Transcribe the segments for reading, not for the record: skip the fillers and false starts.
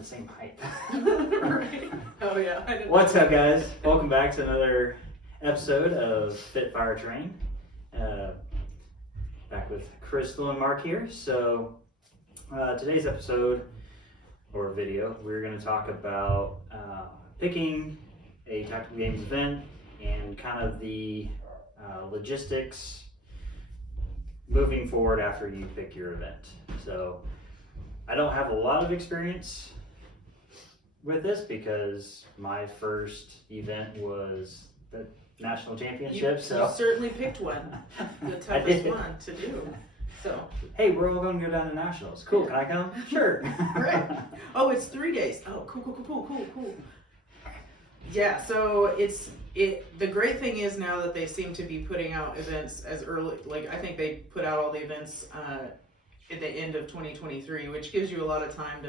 the same height. Right. Oh yeah. What's up, guys? Welcome back to another episode of Fit Fire Train. Back with Crystal and Mark here. So today's episode or video, we're going to talk about picking a Tactical Games event and kind of the logistics moving forward after you pick your event. So I don't have a lot of experience with this because my first event was the national championship. You so certainly picked one, the toughest one to do. So hey, we're all going to go down to nationals. Cool. Can I come? Sure. right. Oh, it's 3 days. Oh, cool. Yeah. So the great thing is now that they seem to be putting out events as early. Like I think they put out all the events at the end of 2023, which gives you a lot of time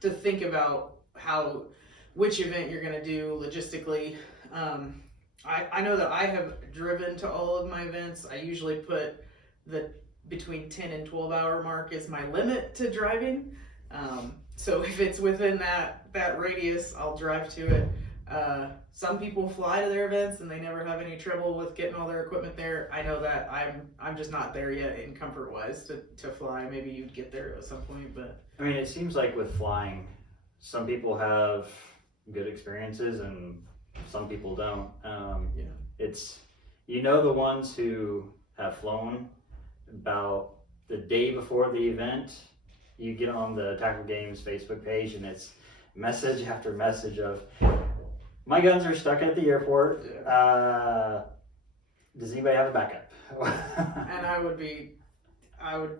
to think about which event you're going to do logistically. I know that I have driven to all of my events. I usually put the between 10 and 12 hour mark is my limit to driving. So if it's within that radius, I'll drive to it. Some people fly to their events and they never have any trouble with getting all their equipment there. I know that I'm just not there yet in comfort wise to fly. Maybe you'd get there at some point, but I mean, it seems like with flying, some people have good experiences and some people don't. yeah. It's, the ones who have flown about the day before the event, you get on the Tactical Games Facebook page and it's message after message of, my guns are stuck at the airport. Does anybody have a backup? And I would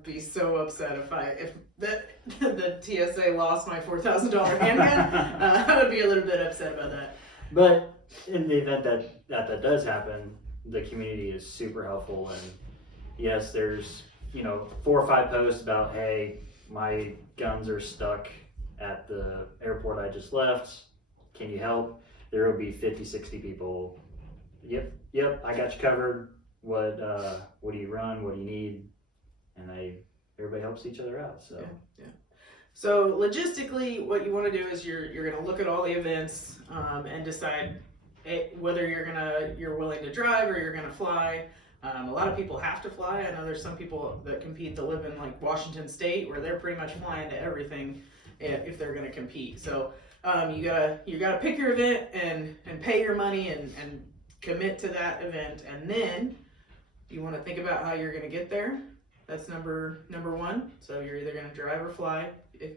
be so upset if the TSA lost my $4,000 handgun. I would be a little bit upset about that. But in the event that does happen, the community is super helpful. And yes, there's 4 or 5 posts about, hey, my guns are stuck at the airport I just left. Can you help? There will be 50, 60 people. Yep, I got you covered. What do you run? What do you need? And everybody helps each other out. So yeah. So logistically, what you want to do is you're going to look at all the events and decide whether you're willing to drive or you're going to fly. A lot of people have to fly. I know there's some people that compete that live in like Washington State where they're pretty much flying to everything if they're going to compete. So you gotta pick your event and pay your money and commit to that event, and then you want to think about how you're going to get there. That's number one. So you're either going to drive or fly. If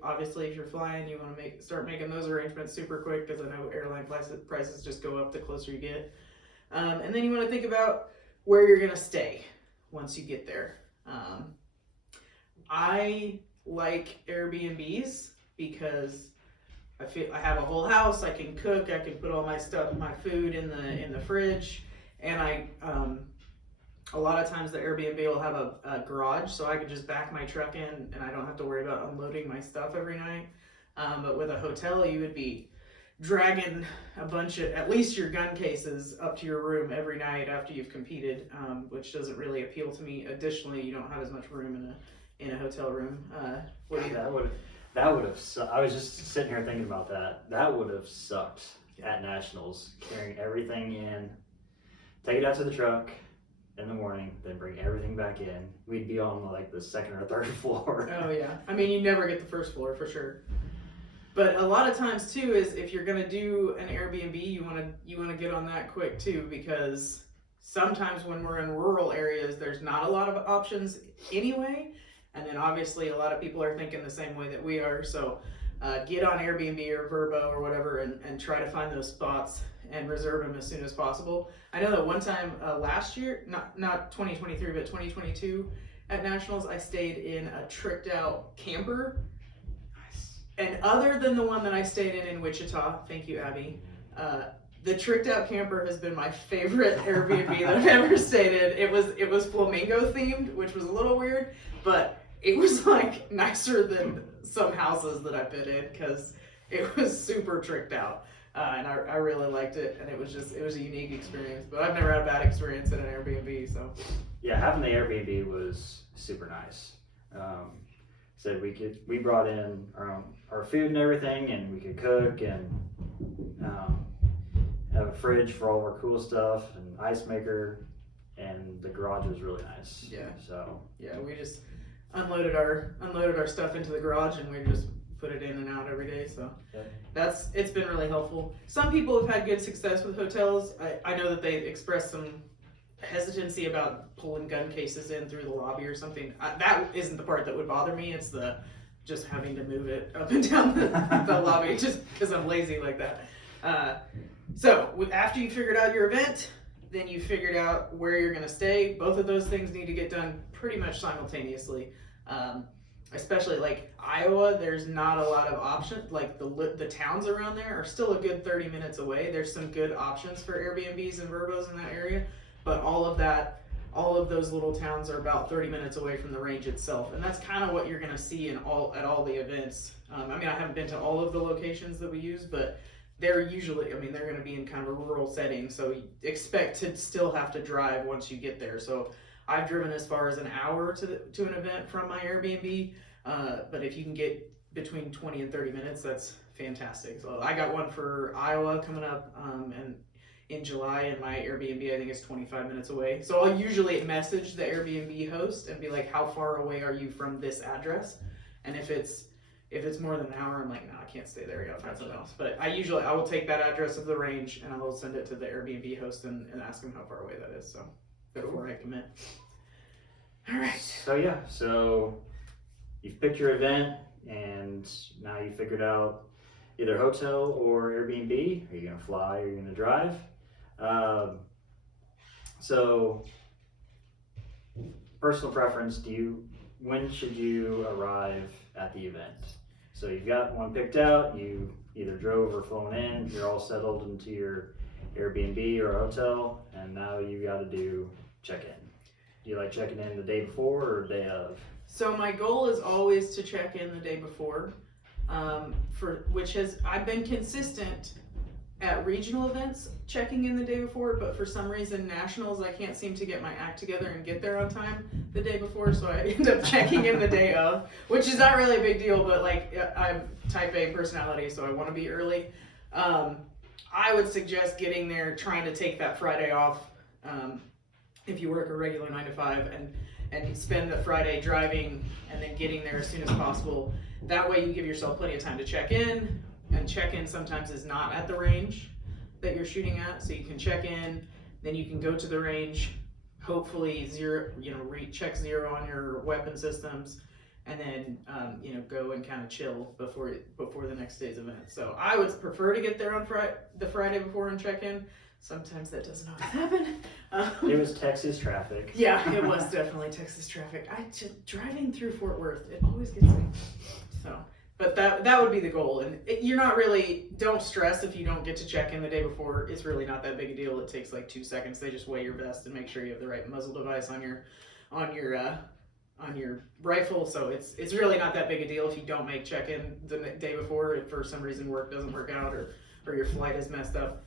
you're flying, you want to start making those arrangements super quick because I know airline prices just go up the closer you get. And then you want to think about where you're going to stay once you get there. I like Airbnbs because I have a whole house. I can cook. I can put all my food in the fridge, and a lot of times the Airbnb will have a garage, so I can just back my truck in, and I don't have to worry about unloading my stuff every night. But with a hotel, you would be dragging a bunch of at least your gun cases up to your room every night after you've competed, which doesn't really appeal to me. Additionally, you don't have as much room in a hotel room. That would have sucked. I was just sitting here thinking about that. That would have sucked at nationals, carrying everything in, take it out to the truck in the morning, then bring everything back in. We'd be on like the second or third floor. Oh yeah. I mean, you never get the first floor for sure. But a lot of times too is if you're gonna do an Airbnb, you wanna get on that quick too, because sometimes when we're in rural areas, there's not a lot of options anyway. And then obviously a lot of people are thinking the same way that we are. So get on Airbnb or Vrbo or whatever and try to find those spots and reserve them as soon as possible. I know that one time last year, not 2023, but 2022 at Nationals, I stayed in a tricked out camper. Nice. And other than the one that I stayed in Wichita, thank you, Abby, the tricked out camper has been my favorite Airbnb that I've ever stayed in. It was flamingo themed, which was a little weird, but it was like nicer than some houses that I've been in because it was super tricked out. And I really liked it, and it was a unique experience. But I've never had a bad experience in an Airbnb, so. Yeah, having the Airbnb was super nice. said we brought in our food and everything, and we could cook and have a fridge for all of our cool stuff and ice maker, and the garage was really nice. Yeah. So Yeah, we just unloaded our stuff into the garage, and we just put it in and out every day. So Yep. it's been really helpful. Some people have had good success with hotels. I know that they expressed some hesitancy about pulling gun cases in through the lobby or something. That isn't the part that would bother me. It's the just having to move it up and down the lobby just because I'm lazy like that. So after you figured out your event, then you figured out where you're going to stay. Both of those things need to get done pretty much simultaneously. Especially like Iowa, there's not a lot of options. Like the towns around there are still a good 30 minutes away. There's some good options for Airbnbs and Verbos in that area, but all of those little towns are about 30 minutes away from the range itself, and that's kind of what you're going to see at all the events. I mean, I haven't been to all of the locations that we use, but they're usually, I mean, they're going to be in kind of a rural setting, so you expect to still have to drive once you get there. So I've driven as far as an hour to an event from my Airbnb, but if you can get between 20 and 30 minutes, that's fantastic. So I got one for Iowa coming up, and in July, and my Airbnb I think is 25 minutes away. So I'll usually message the Airbnb host and be like, how far away are you from this address? And if it's more than an hour, I'm like, no, I can't stay there. I gotta find something else. But I will take that address of the range and I will send it to the Airbnb host and ask them how far away that is. So before I commit. All right. So yeah, so you've picked your event, and now you figured out either hotel or Airbnb. Are you gonna fly? Are you gonna drive? So personal preference. When should you arrive at the event? So you've got one picked out. You either drove or flown in. You're all settled into your Airbnb or hotel, and now you got to do check-in. Do you like checking in the day before or day of? So my goal is always to check in the day before, I've been consistent at regional events checking in the day before, but for some reason nationals I can't seem to get my act together and get there on time the day before, so I end up checking in the day of, which is not really a big deal, but like I'm type A personality, so I want to be early. I would suggest getting there, trying to take that Friday off, if you work a regular 9 to 5, and spend the Friday driving and then getting there as soon as possible. That way you give yourself plenty of time to check in, and check-in sometimes is not at the range that you're shooting at, so you can check in, then you can go to the range, hopefully check zero on your weapon systems, and then go and kind of chill before the next day's event. So I would prefer to get there on the Friday before and check in. Sometimes that doesn't always happen. It was Texas traffic. Yeah, it was definitely Texas traffic. Driving through Fort Worth, it always gets me. So, but that would be the goal. And don't stress if you don't get to check in the day before. It's really not that big a deal. It takes like 2 seconds. They just weigh your vest and make sure you have the right muzzle device on your rifle. So it's really not that big a deal if you don't make check-in the day before. If for some reason work doesn't work out or your flight is messed up.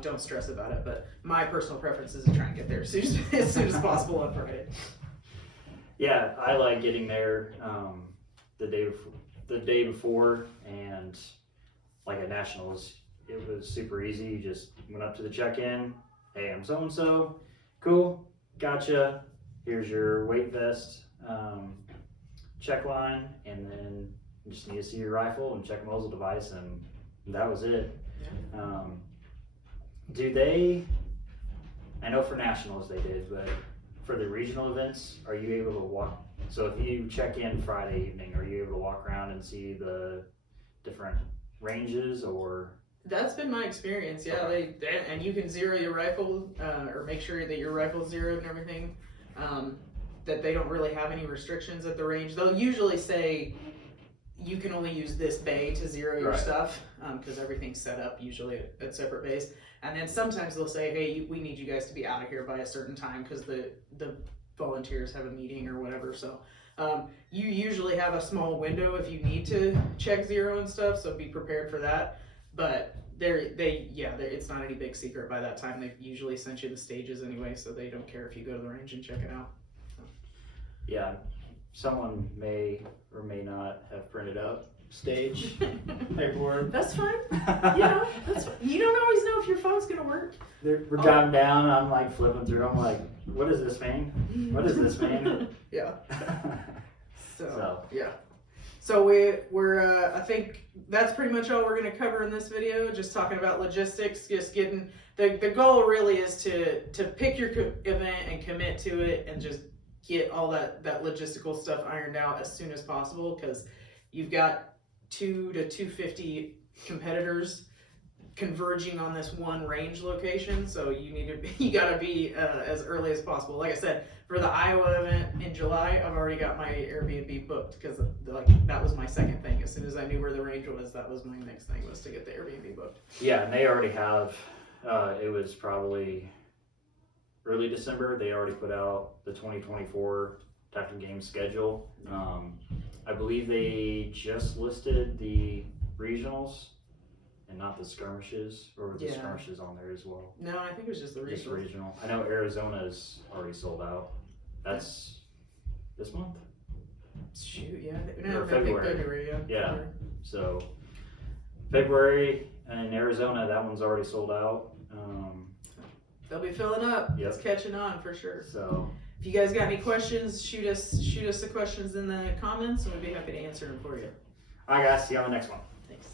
Don't stress about it, but my personal preference is to try and get there as soon as possible on Friday. Yeah, I like getting there the day before, and like at Nationals, it was super easy. You just went up to the check-in. Hey, I'm so and so. Cool, gotcha. Here's your weight vest check line, and then you just need to see your rifle and check muzzle device, and that was it. Yeah. I know for Nationals they did, but for the regional events, are you able to walk? So if you check in Friday evening, are you able to walk around and see the different ranges, or? That's been my experience. Yeah, Okay. and you can zero your rifle or make sure that your rifle's zeroed and everything. That they don't really have any restrictions at the range. They'll usually say you can only use this bay to zero your Right. stuff because everything's set up usually at separate bays. And then sometimes they'll say, hey, we need you guys to be out of here by a certain time because the volunteers have a meeting or whatever. So you usually have a small window if you need to check zero and stuff, so be prepared for that. But it's not any big secret by that time. They've usually sent you the stages anyway, so they don't care if you go to the range and check it out. Yeah, someone may or may not have printed out stage paperwork. That's fine. You know, you don't always know if your phone's gonna work. We're driving down, I'm like flipping through, I'm like, what does this mean? What does this mean? Yeah. So. Yeah. So we're I think that's pretty much all we're gonna cover in this video. Just talking about logistics, just getting the goal really is to pick your event and commit to it and just get all that logistical stuff ironed out as soon as possible, because you've got 2 to 250 competitors converging on this one range location, so you gotta be as early as possible. Like I said, for the Iowa event in July, I've already got my Airbnb booked, because that was my second thing. As soon as I knew where the range was, that was my next thing, was to get the Airbnb booked. Yeah, and they already have, it was probably early December, they already put out the 2024 Tactical Games schedule. I believe they just listed the regionals and not the skirmishes, or were the skirmishes on there as well? No, I think it was just the regional. Just regional. I know Arizona's already sold out. That's this month? Shoot, yeah. No, Or I think February. February, yeah. Yeah. February. So February in Arizona, that one's already sold out. They'll be filling up. Yep. It's catching on for sure. So If you guys got any questions, shoot us the questions in the comments, and we'd be happy to answer them for you. all right, guys, see you on the next one. Thanks.